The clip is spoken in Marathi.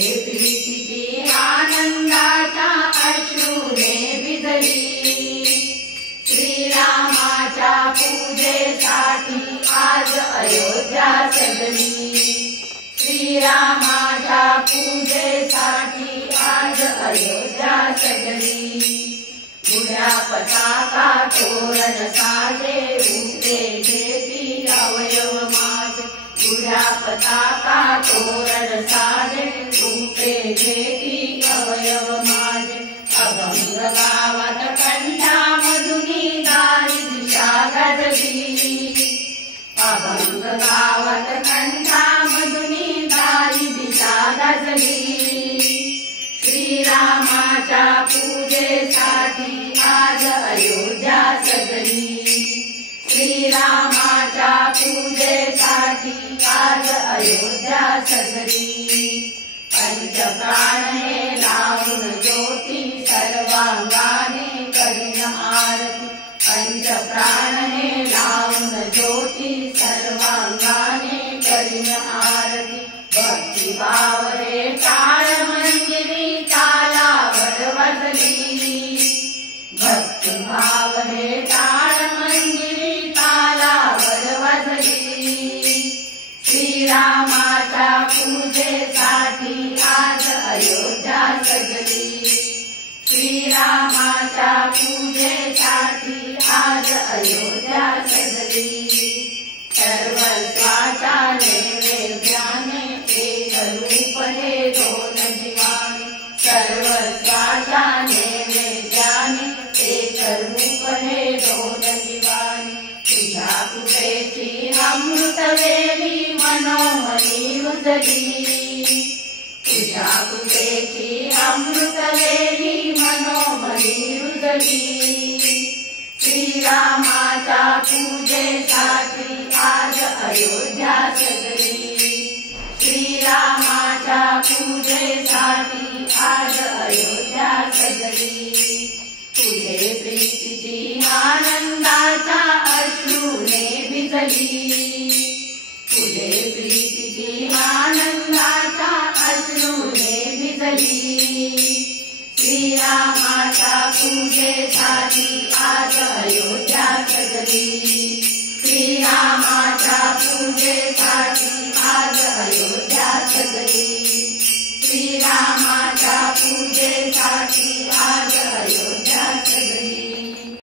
प्रीतीची आनंदाच्या अश्रूने भिजली। श्रीरामाच्या पूजेसाठी आज अयोध्या सजली। श्रीरामाच्या पूजेसाठी आज अयोध्या सजली। उड्या पताका तोरण साजे उठे घेती अवयव माझे। उड्या पताका तोरण साजे उठे घेती अवयव माझे। अभंग गावात कंठामधुनी दारी दिशा गाजली। अभंग गावात कंठामधुनी दारी दिशा गाजली। श्रीरामाच्या पूजेसाठी आज अयोध्या सजली। श्रीरामाच्या पूजेसाठी आज अयोध्या सजली। पंचप्राण हे लावून ज्योती सर्वांगाने करीन आरती। पंचप्राण हे लावून ज्योती सर्वांगाने करीन आरती। भक्तिभाव हे टाळ मंजिरी तालावर वाजली। भक्तिभाव हे टाळ मंजिरी तालावर वाजली। श्रीरामाच्या पूजेसाठी आज अयोध्या सजली। श्रीरामाच्या पूजेसाठी आज अयोध्या सजली। सर्वस्वाच्या नैवेद्याने एक रूप हे दोन जीवाने। सर्वस्वाच्या नैवेद्याने एक रूप हे दोन जीवाने। तुझ्या कृपेची अमृतवेली मनोमनी रुजली। तुझ्या कृपेची अमृतवेली मनोमनी रुजली। श्रीरामाच्या पूजेसाठी आज अयोध्या सजली। श्रीरामाच्या पूजेसाठी आज अयोध्या सजली। तुझे प्रीतीची आनंदाच्या अश्रूने भिजली। तुझे प्रीतीची आनंदाच्या अश्रूने भिजली। श्रीरामाच्या पूजेसाठी आज अयोध्या सजली। श्रीरामाच्या पूजेसाठी आज अयोध्या सजली। श्रीराम